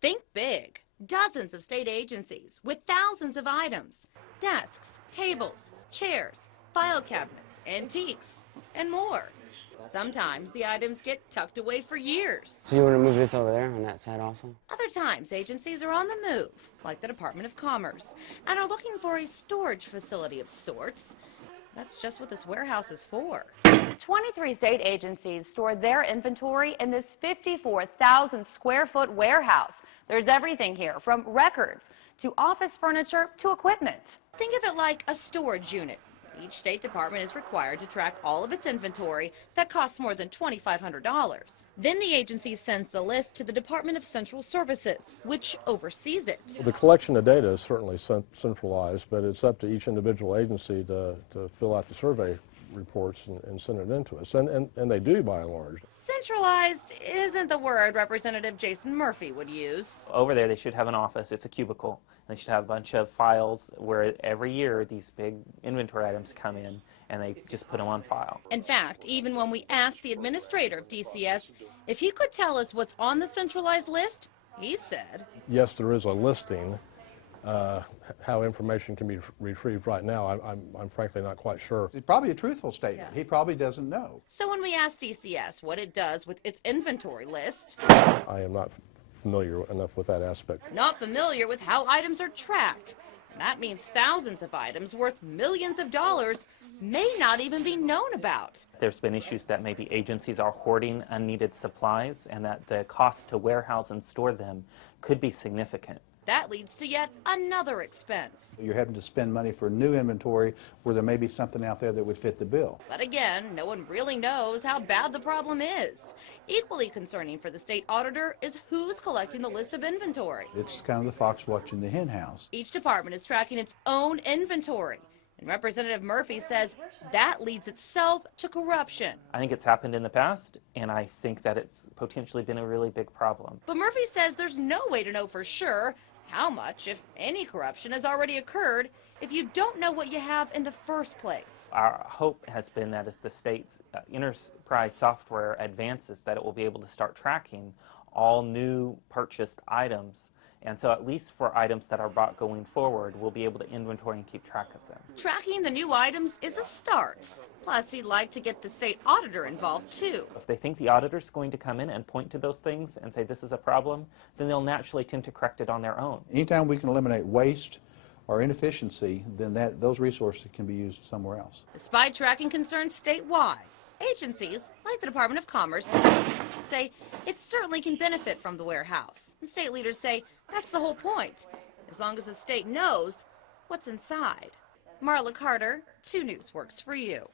Think big. Dozens of state agencies with thousands of items. Desks, tables, chairs, file cabinets, antiques, and more. Sometimes the items get tucked away for years. So you want to move this over there on that side also? Other times, agencies are on the move, like the Department of Commerce, and are looking for a storage facility of sorts. That's just what this warehouse is for. 23 state agencies store their inventory in this 54,000 square foot warehouse. There's everything here, from records to office furniture to equipment. Think of it like a storage unit. Each state department is required to track all of its inventory that costs more than $2,500. Then the agency sends the list to the Department of Central Services, which oversees it. The collection of data is certainly centralized, but it's up to each individual agency to fill out the survey reports and send it in to us, and they do by and large. Centralized isn't the word Representative Jason Murphy would use. Over there they should have an office. It's a cubicle. They should have a bunch of files where every year these big inventory items come in and they just put them on file. In fact, even when we asked the administrator of DCS if he could tell us what's on the centralized list, he said, yes, there is a listing. How information can be retrieved right now, I'm frankly not quite sure. It's probably a truthful statement. Yeah. He probably doesn't know. So when we asked DCS what it does with its inventory list, I am not familiar enough with that aspect. Not familiar with how items are tracked. And that means thousands of items worth millions of dollars may not even be known about. There's been issues that maybe agencies are hoarding unneeded supplies and that the cost to warehouse and store them could be significant. That leads to yet another expense. You're having to spend money for new inventory where there may be something out there that would fit the bill. But again, no one really knows how bad the problem is. Equally concerning for the state auditor is who's collecting the list of inventory. It's kind of the fox watching the hen house. Each department is tracking its own inventory. And Representative Murphy says that leads itself to corruption. I think it's happened in the past, and I think that it's potentially been a really big problem. But Murphy says there's no way to know for sure how much, if any, corruption has already occurred if you don't know what you have in the first place. Our hope has been that as the state's enterprise software advances, that it will be able to start tracking all new purchased items. And so at least for items that are bought going forward, we'll be able to inventory and keep track of them. Tracking the new items is a start. Plus, he'd like to get the state auditor involved, too. If they think the auditor's going to come in and point to those things and say this is a problem, then they'll naturally tend to correct it on their own. Anytime we can eliminate waste or inefficiency, then those resources can be used somewhere else. Despite tracking concerns statewide, agencies, like the Department of Commerce, say it certainly can benefit from the warehouse. And state leaders say that's the whole point, as long as the state knows what's inside. Marla Carter, 2 News works for you.